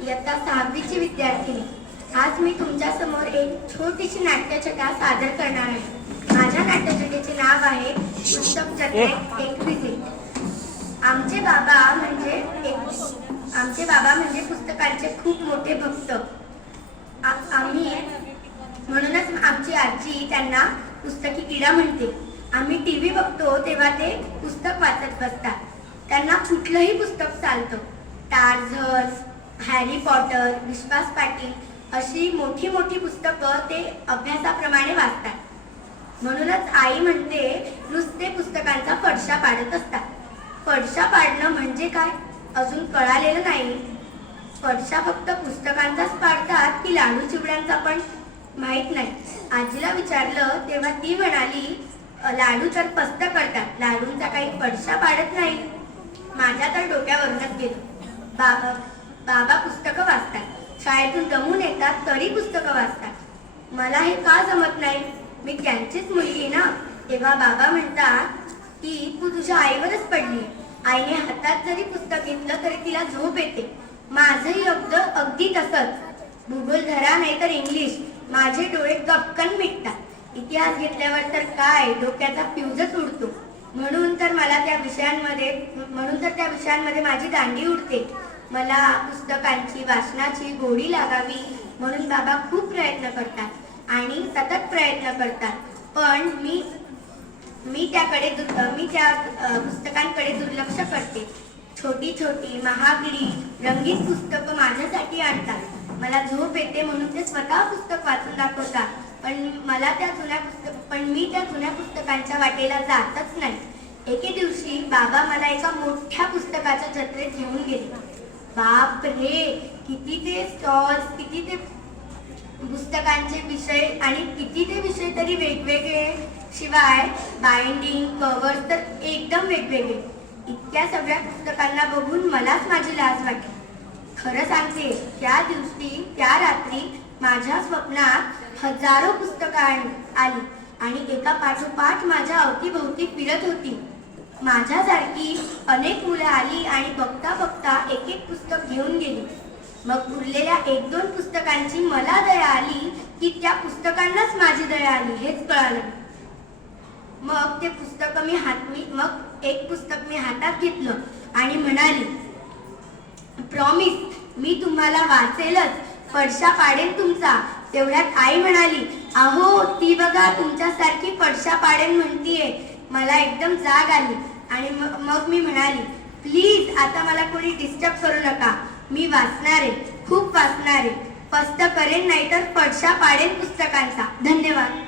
इयत्ता सहावीची विद्यार्थिनी. आज मी तुमच्यासमोर एक छोटीशी नाट्यछटा सादर करणार आहे. माझ्या नाट्यछटेचे नाव आहे पुस्तक एक विजिट आमचे बाबा म्हणजे एक आमचे बाबा म्हणजे पुस्तकांचे खूप मोठे भक्त. आम्ही म्हणूनच आमची आजी त्यांना पुस्तकी किडा म्हणते. आम्ही टी व्ही बघतो तेव्हा ते पुस्तक वाचत बसतात. त्यांना कुठलंही पुस्तक चालतं. टार्झर्स हॅरी पॉटर विश्वास पाटील अशी मोठी मोठी पुस्तकं ते अभ्यासाप्रमाणे वाचतात. म्हणूनच आई म्हणते नुसते पुस्तकांचा फडशा पाडत असतात. फडशा पाडणं म्हणजे काय? अजून कळालेलं नाही. फडशा फक्त पुस्तकांचाच पाडतात की लाडू चिवड्यांचा पण? माहीत नाही. आजीला विचारलं तेव्हा ती म्हणाली लाडू तर पस्त करतात. लाडूंचा काही फडशा पाडत नाही. माझ्या तर डोक्यावरूनच गेलो. बाबा बाबा पुस्तकं वाचतात. शाळेतून दमून येतात तरी पुस्तकं वाचतात. मला हे का जमत नाही? मी त्यांचीच मुलगी ना. तेव्हा बाबा म्हणतात की तू तुझ्या आईवरच पडली. आईने हातात जरी पुस्तक घेतलं तरी तिला झोप येते. माझंही अगद अगदी तसंच. भूगोल धरा नाही तर इंग्लिश. माझे डोळे गपकन मिटतात. इतिहास घेतल्यावर तर काय? डोक्याचा फ्यूजच उडतो. म्हणून तर मला त्या विषयांमध्ये म्हणून तर त्या विषयांमध्ये माझी दांडी उडते. मला पुस्तकांची वाचनाची गोडी लागावी म्हणून बाबा खूप प्रयत्न करतात आणि सतत प्रयत्न करतात. पण मी मी त्याकडे दु- मी त्या पुस्तकांकडे दुर्लक्ष करते. छोटी छोटी महागडी रंगीत पुस्तकं माझ्यासाठी आणतात. मला झोप येते म्हणून ते स्वतः पुस्तक वाचून दाखवतात पण मला त्या जुन्या पुस्तक पण मी त्या जुन्या पुस्तकांच्या वाटेला जातच नाही. एके दिवशी बाबा मला एका मोठ्या पुस्तकाच्या जत्रेत घेऊन गेले. बाप रे किती ते स्टॉल्स किती ते पुस्तकांचे विषय आणि किती ते विषय तरी वेगवेगळे. शिवाय बाइंडिंग कव्हर तर एकदम वेगवेगळे. इतक्या सगळ्या पुस्तकांना बघून मलाच माझी लाज वाटली. खरं सांगते त्या दिवशी त्या रात्री माझ्या स्वप्नात हजारो पुस्तकं आली आणि एका पाठोपाठ माझ्या अवतीभोवती फिरत होती. माझ्यासारखी अनेक मुलं आली आणि बघता बघता एक एक पुस्तक घेऊन गेली. मग उरलेल्या एक दोन पुस्तकांची मला दया आली की त्या पुस्तकांनाच माझी दया आली हेच कळालं. मग ते पुस्तक मी हात मी मग एक पुस्तक मी हातात घेतलं आणि म्हणाली प्रॉमिस मी तुम्हाला वाचेलच फडशा पाडेन तुमचा. तेवढ्यात आई म्हणाली अहो ती बघा तुमच्यासारखी फडशा पाडेन म्हणतीये. मला एकदम जाग आली आणि मग मी म्हणाली प्लीज आता मला कोणी डिस्टर्ब करू नका. मी वाचणार आहे खूप वाचणार. आहे फस्त करेन नाहीतर पडशा पाडेन पुस्तकांचा. धन्यवाद.